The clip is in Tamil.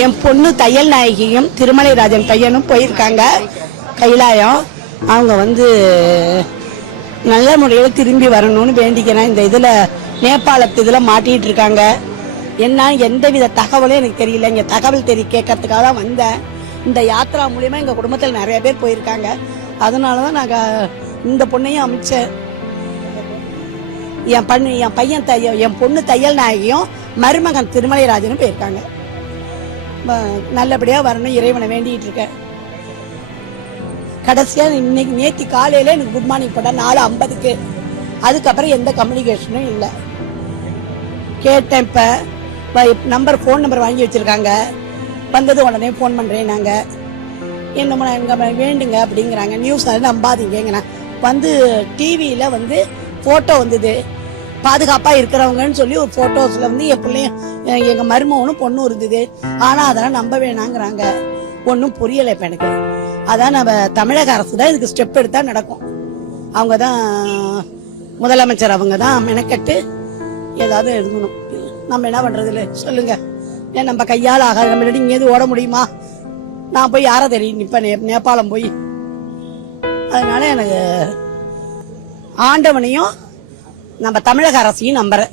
என் பொண்ணு தையல் நாயகியும் திருமலை ராஜன் பையனும் போயிருக்காங்க கைலாயம். அவங்க நல்ல முறையில் திரும்பி வரணும்னு வேண்டிக்கிறேன். இந்த நேபாளத்து மாட்டிட்டு இருக்காங்க. என்ன எந்தவித தகவலும் எனக்கு தெரியல. இங்க தகவல் கேட்கறதுக்காக தான் வந்தேன். இந்த யாத்திரா மூலியமா எங்க குடும்பத்தில் நிறைய பேர் போயிருக்காங்க. அதனாலதான் நாங்க இந்த பொண்ணையும் அமைச்சேன். என் பொண்ணு தையல் நாயகியும் மருமகன் திருமலை ராஜனும் போயிருக்காங்க. நல்லபடியா வரணும் இறைவனை வேண்டிட்டு இருக்கேன். கடைசியா இன்னைக்கு நேற்று காலையில எனக்கு குட் மார்னிங் போட்டா 4:50. அதுக்கப்புறம் எந்த கம்யூனிகேஷனும் இல்லை. கேட்டேன். இப்ப போன் நம்பர் வாங்கி வச்சிருக்காங்க. வந்தது உடனே போன் பண்றேன். நாங்க என்ன வேண்டுங்க அப்படிங்கிறாங்க. நியூஸ் நம்பாதீங்க. டிவியில போட்டோ வந்தது. பாதுகாப்பா இருக்கிறவங்கன்னு சொல்லி ஒரு போட்டோஸ்ல என் பிள்ளையும் எங்க மருமகனும் பொண்ணும் இருந்தது. ஆனா அதெல்லாம் நம்ப வேணாங்கிறாங்க. ஒன்னும் புரியல இப்ப எனக்கு. அதான் நம்ம தமிழக அரசு தான் இதுக்கு ஸ்டெப் எடுத்தா நடக்கும். அவங்கதான் முதலமைச்சர், அவங்கதான் மெனக்கட்டு ஏதாவது எழுதணும். நம்ம என்ன பண்றது இல்ல சொல்லுங்க. ஏன் நம்ம கையால் ஆகாது. நம்ம இங்கேருந்து ஓட முடியுமா? நான் போய் யார தெரியும் இப்ப நேபாளம் போய். அதனால எனக்கு ஆண்டவனையும் நம்ம தமிழக அரசையும் நம்புறேன்.